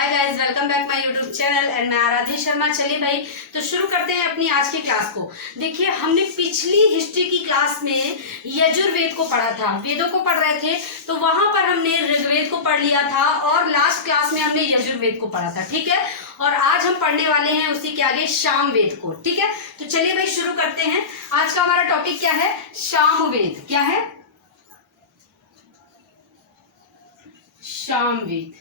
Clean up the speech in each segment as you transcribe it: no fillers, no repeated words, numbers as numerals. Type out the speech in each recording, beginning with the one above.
Hi guys, welcome back my YouTube channel and मैं आराध्या शर्मा। चलिए भाई, तो शुरू करते हैं अपनी आज की क्लास को। देखिए, हमने पिछली हिस्ट्री की क्लास में यजुर्वेद को पढ़ा था, वेदों को पढ़ रहे थे, तो वहां पर हमने ऋग्वेद को पढ़ लिया था और लास्ट क्लास में हमने यजुर्वेद को पढ़ा था। ठीक है, और आज हम पढ़ने वाले हैं उसी के आगे सामवेद को। ठीक है, तो चलिए भाई शुरू करते हैं। आज का हमारा टॉपिक क्या है? सामवेद। क्या है? सामवेद।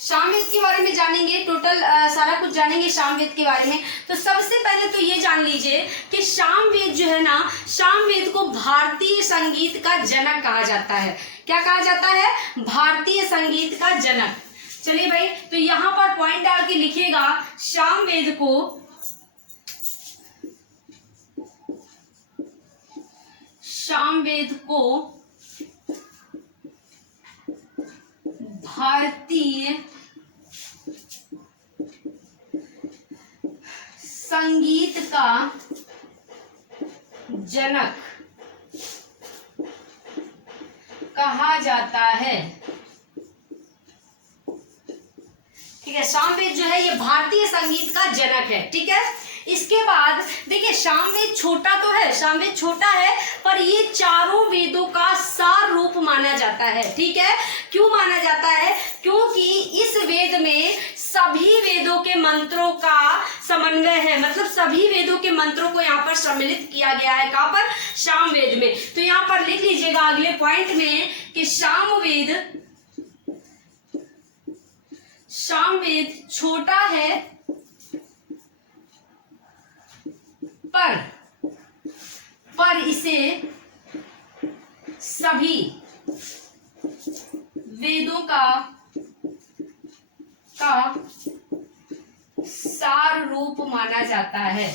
सामवेद के बारे में जानेंगे, टोटल सारा कुछ जानेंगे सामवेद के बारे में। तो सबसे पहले तो ये जान लीजिए कि सामवेद जो है ना, सामवेद को भारतीय संगीत का जनक कहा जाता है। क्या कहा जाता है? भारतीय संगीत का जनक। चलिए भाई, तो यहां पर पॉइंट डाल के लिखिएगा, सामवेद को भारतीय संगीत का जनक कहा जाता है। ठीक है, सामवेद जो है ये भारतीय संगीत का जनक है। ठीक है, इसके बाद देखिए, सामवेद छोटा तो है, सामवेद छोटा है, पर ये चारों वेदों का सार रूप माना जाता है। ठीक है, क्यों माना जाता है? क्योंकि इस वेद में सभी वेदों के मंत्रों का समन्वय है, मतलब सभी वेदों के मंत्रों को यहाँ पर सम्मिलित किया गया है। कहाँ पर? सामवेद में। तो यहाँ पर लिख लीजिएगा अगले पॉइंट में कि सामवेद छोटा है, पर इसे सभी वेदों का सार रूप माना जाता है।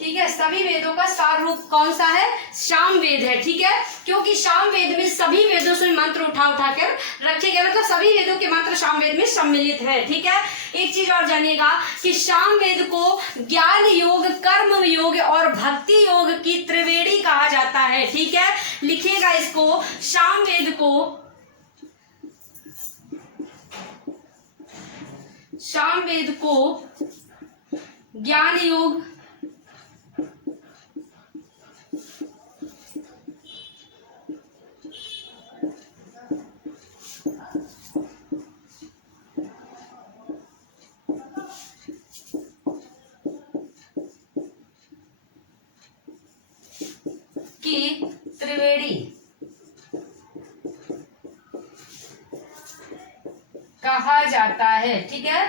ठीक है, सभी वेदों का सार रूप कौन सा है? सामवेद है। ठीक है, क्योंकि सामवेद में सभी वेदों से मंत्र उठा कर रखे गए, मतलब सभी वेदों के मंत्र सामवेद में सम्मिलित है। ठीक है, एक चीज और जानिएगा कि सामवेद को ज्ञान योग, कर्म योग और भक्ति योग की त्रिवेणी कहा जाता है। ठीक है, लिखिएगा इसको, सामवेद को ज्ञान योग, की त्रिवेणी कहा जाता है। ठीक है,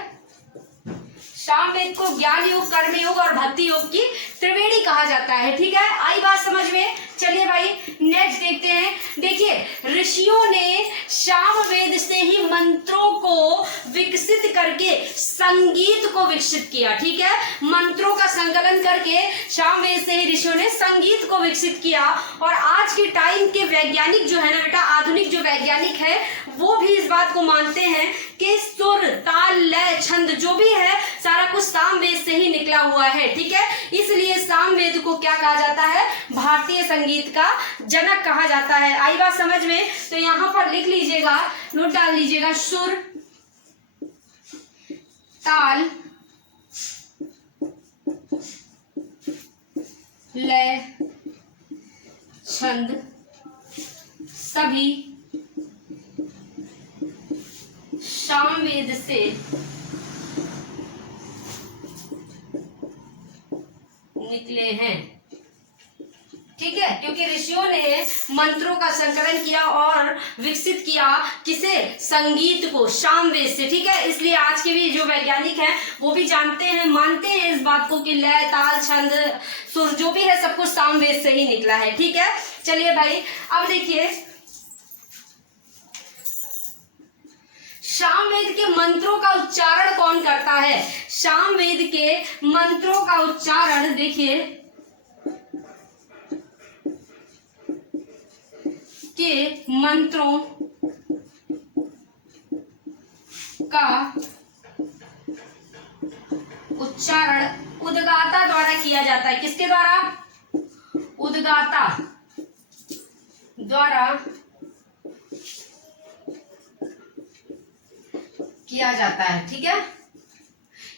सामवेद को ज्ञान योग, कर्म योग और भक्ति योग की त्रिवेणी कहा जाता है। ठीक है, आई बात समझ में? चलिए भाई नेक्स्ट देखते हैं। देखिए, ऋषियों ने सामवेद से ही मंत्रों को विकसित करके संगीत को विकसित किया। ठीक है, मंत्रों का संकलन करके सामवेद से ही ऋषियों ने संगीत को विकसित किया। और आज के टाइम के वैज्ञानिक जो है ना बेटा, आधुनिक जो वैज्ञानिक है वो भी इस बात को मानते हैं कि सुर, ताल, लय, छंद जो भी है सारा कुछ सामवेद से ही निकला हुआ है। ठीक है, इसलिए सामवेद को क्या कहा जाता है? भारतीय संगीत का जनक कहा जाता है। आई बात समझ में? तो यहाँ पर लिख लीजिएगा, नोट डाल लीजिएगा, सुर, ताल, लय, छंद सभी सामवेद से निकले हैं। ठीक है, क्योंकि ऋषियों ने मंत्रों का संकलन किया और विकसित किया किसे? संगीत को, सामवेद से। ठीक है, इसलिए आज के भी जो वैज्ञानिक हैं वो भी जानते हैं, मानते हैं इस बात को कि लय, ताल, छंद, सुर जो भी है सब कुछ सामवेद से ही निकला है। ठीक है, चलिए भाई, अब देखिए, सामवेद के मंत्रों का उच्चारण कौन करता है? सामवेद के मंत्रों का उच्चारण देखिए, के मंत्रों का उच्चारण उद्गाता द्वारा किया जाता है। किसके द्वारा? उद्गाता द्वारा किया जाता है। ठीक है,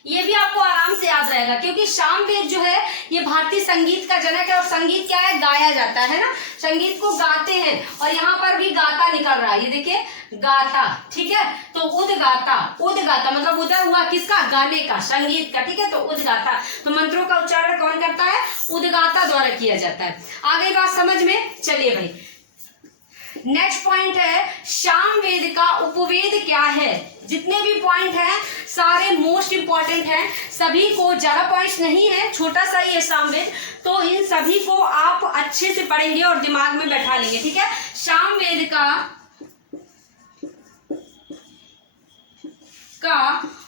ये भी आपको आराम से याद रहेगा, क्योंकि सामवेद जो है ये भारतीय संगीत का जनक है। और संगीत क्या है, गाया जाता है ना, संगीत को गाते हैं। और यहाँ पर भी गाता निकल रहा है, ये देखिए गाता। ठीक है, तो उद्गाता, उद्गाता मतलब उदय हुआ किसका, गाने का, संगीत का। ठीक है, तो उद्गाता, तो मंत्रों का उच्चारण कौन करता है, उद्गाता द्वारा किया जाता है। आगे बात समझ में, चलिए भाई नेक्स्ट पॉइंट है सामवेद का उपवेद क्या है। जितने भी पॉइंट हैं सारे मोस्ट इंपॉर्टेंट हैं, सभी को, ज्यादा पॉइंट्स नहीं है, छोटा सा ही है सामवेद, तो इन सभी को आप अच्छे से पढ़ेंगे और दिमाग में बैठा लेंगे। ठीक है, सामवेद का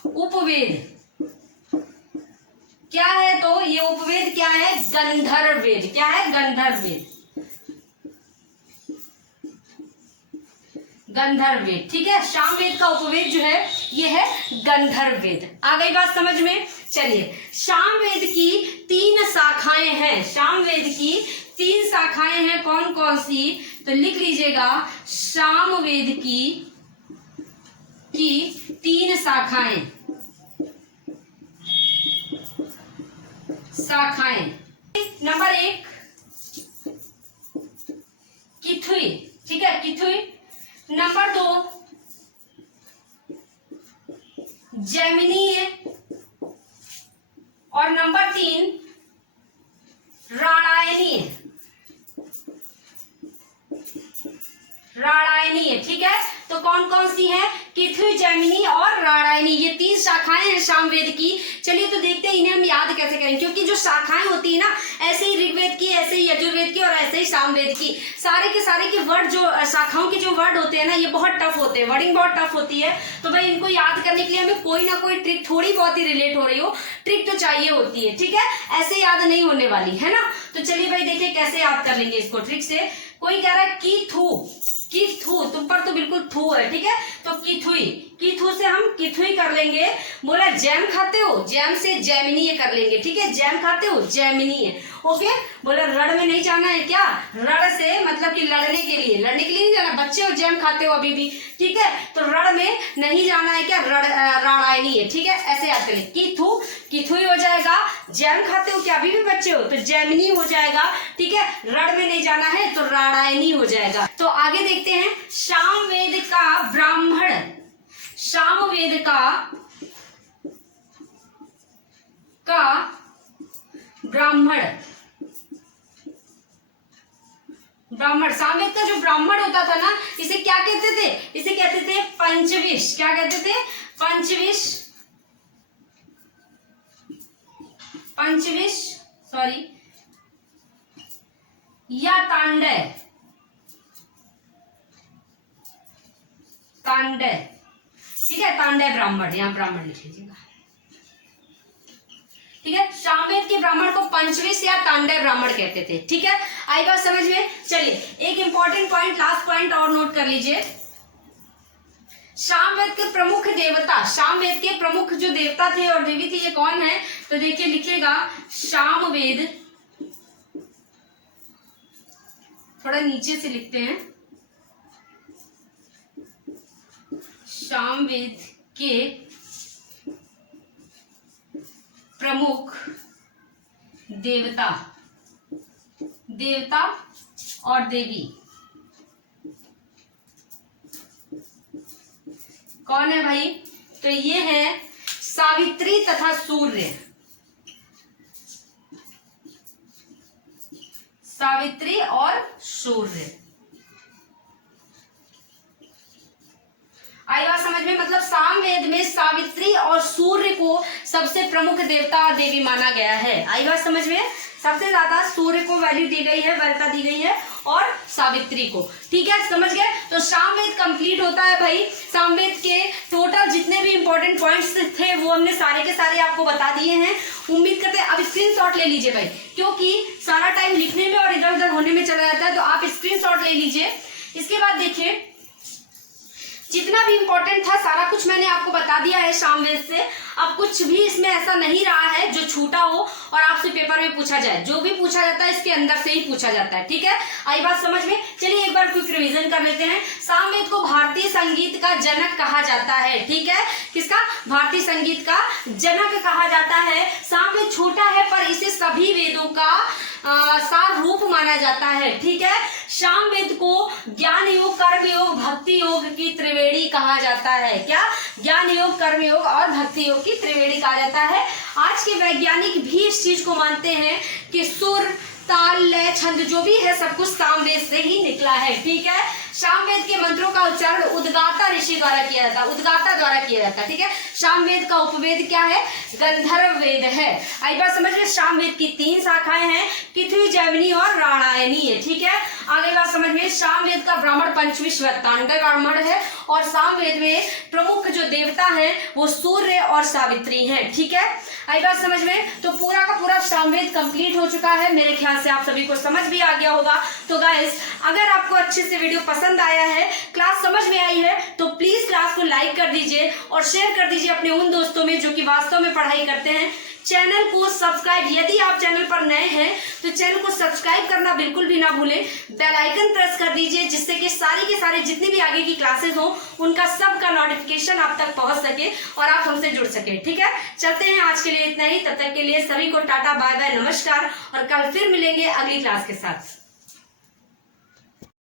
उपवेद क्या है, तो ये उपवेद क्या है, गंधर्व वेद। क्या है, गंधर्व वेद, गंधर्व वेद। ठीक है, सामवेद का उपवेद जो है ये है गंधर्व वेद। आ गई बात समझ में, चलिए सामवेद की 3 शाखाएं हैं। सामवेद की 3 शाखाएं हैं, कौन कौन सी, तो लिख लीजिएगा सामवेद की 3 शाखाएं। नंबर 1 किथुई। ठीक है, किथुई। नंबर 2 जैमिनीय। और नंबर 3 राणायनीय। राणायनीय। ठीक है, तो कौन कौन सी है, किथुई, जैमिनी और राणायनी, ये 3 शाखाएं हैं सामवेद की। चलिए तो देखते हैं इन्हें हम याद कैसे करें, क्योंकि जो शाखाएं होती है ना, ऐसे ही ऋग्वेद की, ऐसे ही यजुर्वेद की और ऐसे ही सामवेद की, सारे के वर्ड, जो शाखाओं के जो वर्ड होते हैं ना, ये बहुत टफ होते हैं, वर्डिंग बहुत टफ होती है। तो भाई इनको याद करने के लिए हमें कोई ना कोई ट्रिक, थोड़ी बहुत ही रिलेट हो रही हो, ट्रिक तो चाहिए होती है। ठीक है, ऐसे याद नहीं होने वाली है ना। तो चलिए भाई देखिए कैसे याद कर लेंगे इसको ट्रिक से। कोई कह रहा है किथु, तुम पर तो बिल्कुल थू है। ठीक है, तो किथुई, किथु से हम किथुई कर लेंगे। बोला जैम खाते हो, जैम से जैमिनीय कर लेंगे। ठीक है, जैम खाते हो, जैमिनीय। ओके, बोला रड़ में नहीं जाना है क्या, रड़ से मतलब कि लड़ने के लिए नहीं जाना, बच्चे हो, जैम खाते हो अभी भी। ठीक है, तो रड़ में नहीं जाना है क्या, राणायनीय। ठीक है, ऐसे याद करें, किथु, किथुई हो जाएगा। जैम खाते हो क्या, अभी भी बच्चे हो, तो जैमिनी हो जाएगा। ठीक है, रड़ में नहीं जाना है तो राणायनी हो जाएगा। तो आगे देखते हैं सामवेद का ब्राह्मण। सामवेद का ब्राह्मण, सामवेद का जो ब्राह्मण होता था ना, इसे क्या कहते थे, इसे कहते थे पंचविश। क्या कहते थे, पंचविश सॉरी, या तांडय। ठीक है, तांडय ब्राह्मण, यहाँ ब्राह्मण लिख लीजिएगा। ठीक है, सामवेद के ब्राह्मण को पंचविश या तांडय ब्राह्मण कहते थे। ठीक है, आई बात समझ में। चलिए एक इंपॉर्टेंट पॉइंट, लास्ट पॉइंट और नोट कर लीजिए। सामवेद के प्रमुख देवता, सामवेद के प्रमुख जो देवता थे और देवी थी, ये कौन है, तो देखिए लिखिएगा सामवेद, थोड़ा नीचे से लिखते हैं, सामवेद के प्रमुख देवता और देवी कौन है भाई, तो ये है सावित्री तथा सूर्य। सावित्री और सूर्य, आई बात समझ में। मतलब सामवेद में सावित्री और सूर्य को सबसे प्रमुख देवता और देवी माना गया है। आई बात समझ में, सबसे ज्यादा सूर्य को वैल्यू दी गई है, वरीयता दी गई है, और सावित्री को। ठीक है, समझ गए। तो सामवेद कंप्लीट होता है भाई। सामवेद के टोटल जितने भी इंपॉर्टेंट पॉइंट्स थे वो हमने सारे के सारे आपको बता दिए हैं। उम्मीद करते हैं, अब स्क्रीनशॉट ले लीजिए भाई, क्योंकि सारा टाइम लिखने में और इधर उधर होने में चला जाता है, तो आप स्क्रीनशॉट ले लीजिए। इसके बाद देखिए, जितना भी इंपॉर्टेंट था सारा कुछ मैंने आपको बता दिया है सामवेद से। अब कुछ भी इसमें ऐसा नहीं रहा है जो छूटा हो और आपसे पेपर में पूछा जाए। जो भी पूछा जाता है इसके अंदर से ही पूछा जाता है, ठीक है। आई बात समझ में? चलिए एक बार क्विक रिवीजन कर लेते हैं। सामवेद को भारतीय संगीत का जनक कहा जाता है, ठीक है। किसका? भारतीय संगीत का जनक कहा जाता है। सामवेद छोटा है पर इसे सभी वेदों का सार रूप माना जाता है, ठीक है। सामवेद को ज्ञान योग, कर्म योग, भक्ति योग की त्रिवेणी कहा जाता है। क्या? ज्ञान योग, कर्म योग और भक्ति योग की त्रिवेणी कहा जाता है। आज के वैज्ञानिक भी इस चीज को मानते हैं कि सुर, ताल, लय, छंद जो भी है सब कुछ सामवेद से ही निकला है, ठीक है। सामवेद के मंत्रों का उच्चारण उद्गाता ऋषि द्वारा किया जाता है, उद्गाता द्वारा किया जाता है, ठीक है। सामवेद का उपवेद क्या है? गंधर्व वेद है। आई बात समझ में? सामवेद की 3 शाखाएं हैं, पृथ्वी, जैमिनी और रामायणी है, ठीक है। आगे बात समझ में? सामवेद का ब्राह्मण पंचविंश तांडव ब्राह्मण है और सामवेद में प्रमुख जो देवता है वो सूर्य और सावित्री है, ठीक है। आई बात समझ में? तो पूरा का पूरा सामवेद कंप्लीट हो चुका है। मेरे ख्याल से आप सभी को समझ भी आ गया होगा। तो गाइस, अगर आपको अच्छे से वीडियो पसंद आया है, क्लास समझ में आई है, तो प्लीज क्लास को लाइक कर दीजिए और शेयर कर दीजिए अपने उन दोस्तों में जो कि वास्तव में पढ़ाई करते हैं। चैनल को सब्सक्राइब, यदि आप चैनल पर नए हैं तो चैनल को सब्सक्राइब करना बिल्कुल भी ना भूलें। बेल आइकन प्रेस कर दीजिए जिससे कि सारी के सारे जितनी भी आगे की क्लासेस हो उनका सबका नोटिफिकेशन आप तक पहुंच सके और आप हमसे जुड़ सके, ठीक है। चलते हैं, आज के लिए इतना ही। तब तक के लिए सभी को टाटा, बाय बाय, नमस्कार और कल फिर मिलेंगे अगली क्लास के साथ।